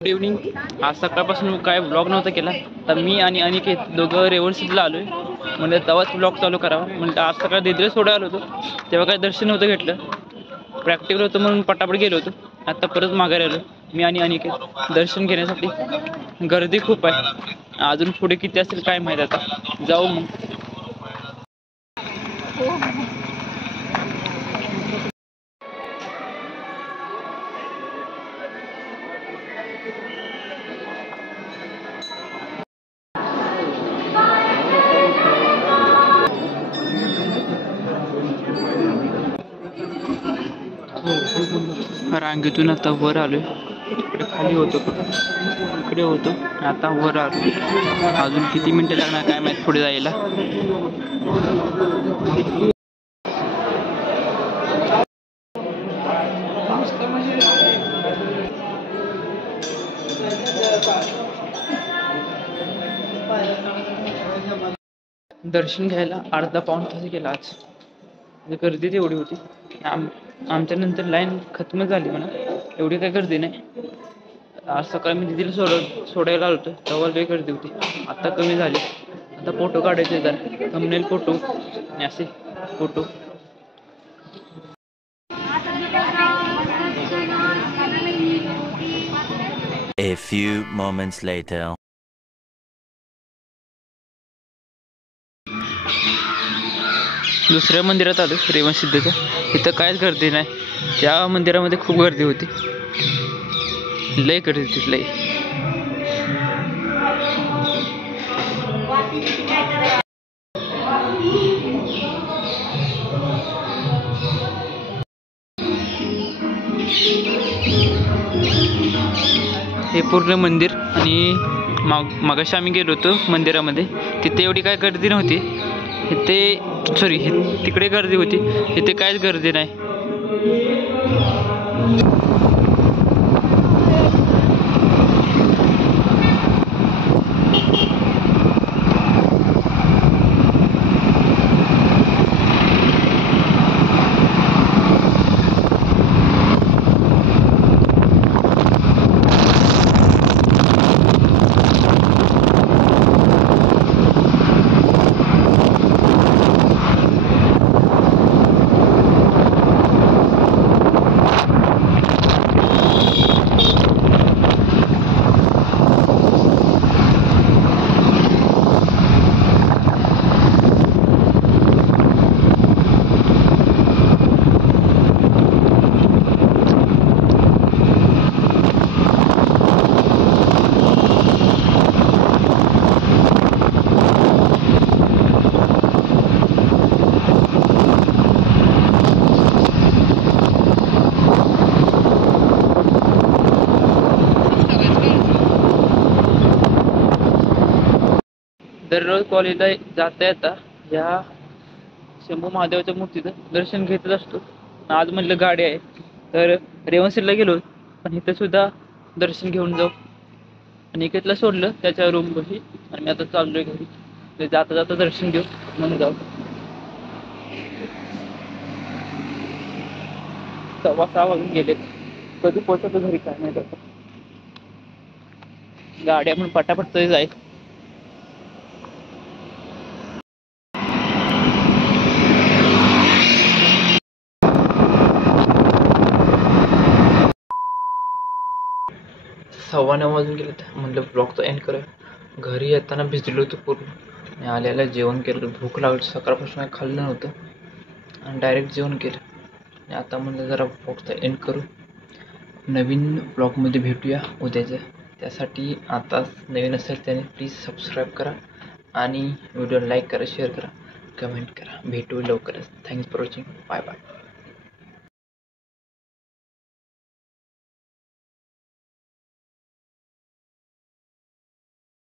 Good evening. आज सकाळपासून काय ब्लॉग नव्हता केला, तर मी आणि अनिकेत दोघं रेवणसिद्धला आलो आहे. म्हणजे तेव्हाच ब्लॉग चालू करावा म्हणजे. आज सकाळी दिदीला सोडायला आलो होतो, तेव्हा काय दर्शन नव्हतं घेतलं, प्रॅक्टिकल होतं म्हणून पटापट गेलो होतो. आता परत माघारी आलो मी आणि अनिकेत दर्शन घेण्यासाठी. गर्दी खूप आहे, अजून पुढे किती असेल काय माहीत. आता जाऊ मग. रांगेतून आता वर आलोय. इकडे खाली होतो, इकडे होतो, आता वर आलो. अजून किती मिनिटं लागणार काय माहित पुढे जायला. दर्शन घ्यायला अर्धा पाऊण तास गेला आज. गर्दी तेवढी होती. आमच्या नंतर लाईन खतम झाली म्हणा, एवढी काही गर्दी नाही. आज सकाळी मी दिदीला सोडायला आलो होतो, तेव्हा लई गर्दी होती. आता कमी झाली. आता फोटो काढायचे तर थंबनेल फोटो आणि असे photo. A few moments later. दुसऱ्या मंदिरात आलो रेवणसिद्धच्या. इथं काहीच गर्दी नाही. त्या मंदिरामध्ये खूप गर्दी होती, लई गर्दी होती लई. हे पूर्ण मंदिर. आणि मगाशी आम्ही गेलो होतो मंदिरामध्ये, तिथे एवढी काय गर्दी नव्हती. इथे सॉरी तिकडे गर्दी होती, इथे काहीच गर्दी नाही. दररोज कॉलेजला जाता येता या शंभू महादेवाच्या मूर्तीचं दर्शन घेतच असतो. आज म्हटलं गाडी आहे तर रेवणसिद्धला गेलो, पण इथं सुद्धा दर्शन घेऊन जाऊ. आणि इकडला सोडलं त्याच्या रूम पाशी, आणि मी आता चाललोय घरी. तर जाता जाता दर्शन घेऊ म्हणून जाऊ. 6:15 वाजून गेले, कधी पोहोचतो घरी काय नाही. आता गाड्या म्हणून पटापट तरी जाईल. सव्वा 9 वाजून गेले. म्हटलं ब्लॉगचा एंड करूया. घरी येताना भिजलो होतो पूर्ण, आणि आल्याला जेवण केलं. भूक लागली, सकाळपासून काही खाल्लं नव्हतं, आणि डायरेक्ट जेवण केलं. आणि आता म्हणलं जरा ब्लॉगचा एंड करू. नवीन ब्लॉगमध्ये भेटूया उद्याच्या. त्यासाठी आता नवीन असेल त्याने प्लीज सबस्क्राईब करा, आणि व्हिडिओ लाईक करा, शेअर करा, कमेंट करा. भेटू लवकरच. Thanks for watching. Bye bye.